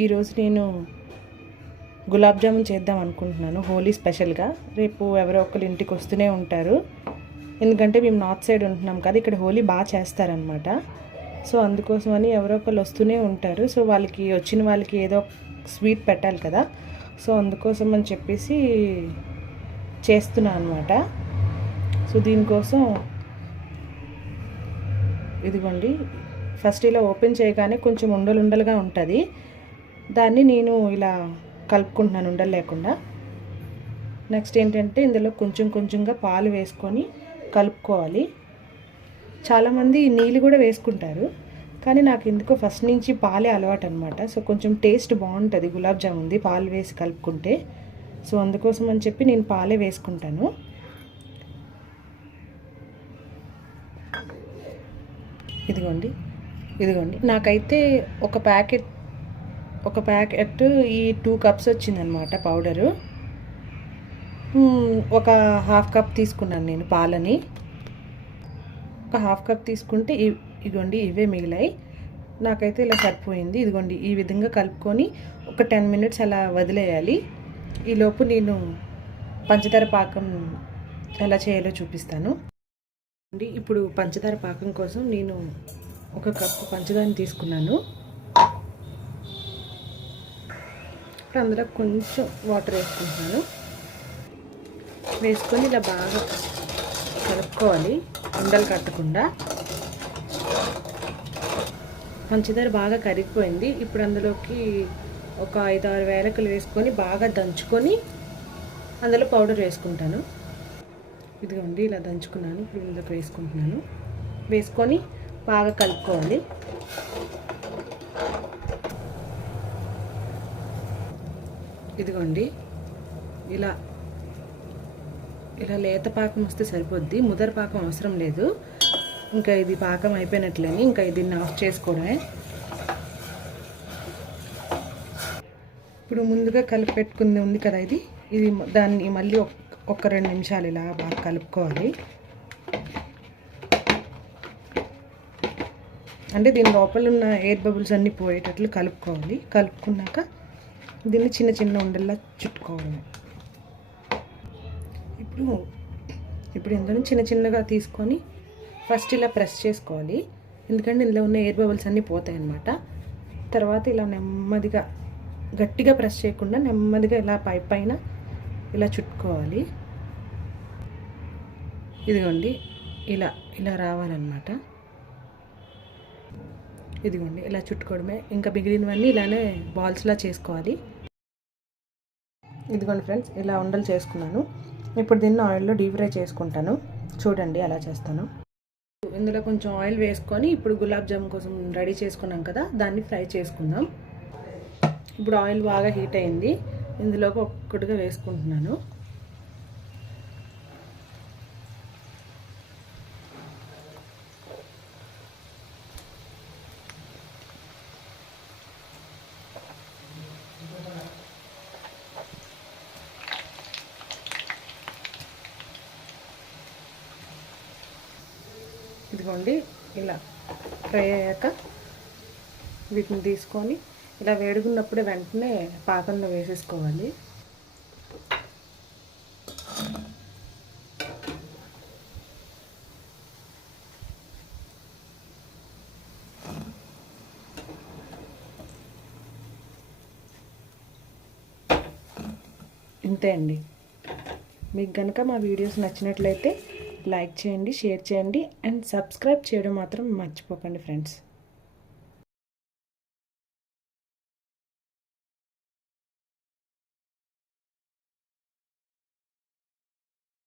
ఈరోజు నేను గులాబ్ జామున్ చేద్దాం అనుకుంటున్నాను హోలీ స్పెషల్గా. రేపు ఎవరో ఒకరు ఇంటికి వస్తూనే ఉంటారు. ఎందుకంటే మేము నార్త్ సైడ్ ఉంటున్నాం కదా ఇక్కడ హోలీ బాగా చేస్తారనమాట సో అందుకోసమని ఎవరో ఒకరు వస్తూనే ఉంటారు. సో వాళ్ళకి వచ్చిన వాళ్ళకి ఏదో స్వీట్ పెట్టాలి కదా. సో అందుకోసం అని చెప్పేసి చేస్తున్నా అనమాట సో దీనికోసం ఇదిగోండి ఫస్ట్ ఇలా ఓపెన్ చేయగానే కొంచెం ఉండలుండలుగా ఉంటుంది. దాన్ని నేను ఇలా కలుపుకుంటున్నాను ఉండలు లేకుండా నెక్స్ట్ ఏంటంటే ఇందులో కొంచెం కొంచెంగా పాలు వేసుకొని కలుపుకోవాలి. చాలామంది నీళ్ళు కూడా వేసుకుంటారు కానీ నాకు ఎందుకో ఫస్ట్ నుంచి పాలే అలవాటు అనమాట సో కొంచెం టేస్ట్ బాగుంటుంది. గులాబ్ జాముంది పాలు వేసి కలుపుకుంటే. సో అందుకోసం అని చెప్పి నేను పాలే వేసుకుంటాను. ఇదిగోండి ఇదిగోండి. నాకైతే ఒక ప్యాకెట్ ఒక ప్యాకెట్ ఈ టూ కప్స్ వచ్చిందనమాట పౌడరు. ఒక హాఫ్ కప్ తీసుకున్నాను నేను పాలని. ఒక హాఫ్ కప్ తీసుకుంటే ఇదిగోండి ఇవే మిగిలాయి. నాకైతే ఇలా సరిపోయింది. ఇదిగోండి ఈ విధంగా కలుపుకొని ఒక టెన్ మినిట్స్ అలా వదిలేయాలి. ఈలోపు నేను పంచదార పాకం ఎలా చేయాలో చూపిస్తాను. ఇప్పుడు పంచదార పాకం కోసం నేను ఒక కప్పు పంచదారని తీసుకున్నాను. ఇప్పుడు అందులో కొంచెం వాటర్ వేసుకుంటున్నాను. వేసుకొని ఇలా బాగా కలుపుకోవాలి ఉండలు కట్టకుండా. మంచిదారు బాగా కరిగిపోయింది. ఇప్పుడు అందులోకి ఒక ఐదు ఆరు వేలకలు వేసుకొని బాగా దంచుకొని అందులో పౌడర్ వేసుకుంటాను. ఇదిగోండి ఇలా దంచుకున్నాను. ఇప్పుడు ఇందులోకి వేసుకుంటున్నాను. వేసుకొని బాగా కలుపుకోవాలి. ఇదిగోండి. ఇలా ఇలా లేత పాకం వస్తే సరిపోద్ది. ముదర పాకం అవసరం లేదు. ఇంకా ఇది పాకం అయిపోయినట్లేని ఇంకా దీన్ని ఆఫ్ చేసుకోవడమే. ఇప్పుడు ముందుగా కలిపి పెట్టుకుంది ఉంది కదా ఇది. ఇది దాన్ని మళ్ళీ ఒక రెండు నిమిషాలు ఇలా బాగా కలుపుకోవాలి. అంటే దీని లోపల ఉన్న ఎయిర్ బబుల్స్ అన్నీ పోయేటట్లు కలుపుకోవాలి. కలుపుకున్నాక దీన్ని చిన్న చిన్న ఉండల్లా చుట్టుకోవడమే. ఇప్పుడు ఇప్పుడు ఇందులో చిన్న చిన్నగా తీసుకొని ఫస్ట్ ఇలా ప్రెస్ చేసుకోవాలి. ఎందుకంటే ఇందులో ఉన్న ఎయిర్ బబుల్స్ అన్నీ పోతాయి అన్నమాట తర్వాత ఇలా నెమ్మదిగా గట్టిగా ప్రెస్ చేయకుండా నెమ్మదిగా ఇలా పై పైన ఇలా చుట్టుకోవాలి. ఇదిగోండి ఇలా ఇలా రావాలన్నమాట. ఇదిగోండి ఇలా చుట్టుకోవడమే. ఇంకా మిగిలినవన్నీ ఇలానే బాల్స్లా చేసుకోవాలి. ఇదిగోండి ఫ్రెండ్స్ ఇలా ఉండలు చేసుకున్నాను. ఇప్పుడు దీన్ని ఆయిల్లో డీప్ ఫ్రై చేసుకుంటాను. చూడండి అలా చేస్తాను. ఇందులో కొంచెం ఆయిల్ వేసుకొని ఇప్పుడు గులాబ్ జామ్ కోసం రెడీ చేసుకున్నాం కదా దాన్ని ఫ్రై చేసుకుందాం. ఇప్పుడు ఆయిల్ బాగా హీట్ అయింది. ఇందులోకి ఒక్కటిగా వేసుకుంటున్నాను. ఇదిగోండి ఇలా ఫ్రై అయ్యాక వీటిని తీసుకొని ఇలా వేడుకున్నప్పుడే వెంటనే పాకంలో వేసేసుకోవాలి. ఇంతే అండి. మీకు కనుక మా వీడియోస్ నచ్చినట్లయితే లైక్ చేయండి షేర్ చేయండి అండ్ సబ్స్క్రైబ్ చేయడం మాత్రం మర్చిపోకండి ఫ్రెండ్స్.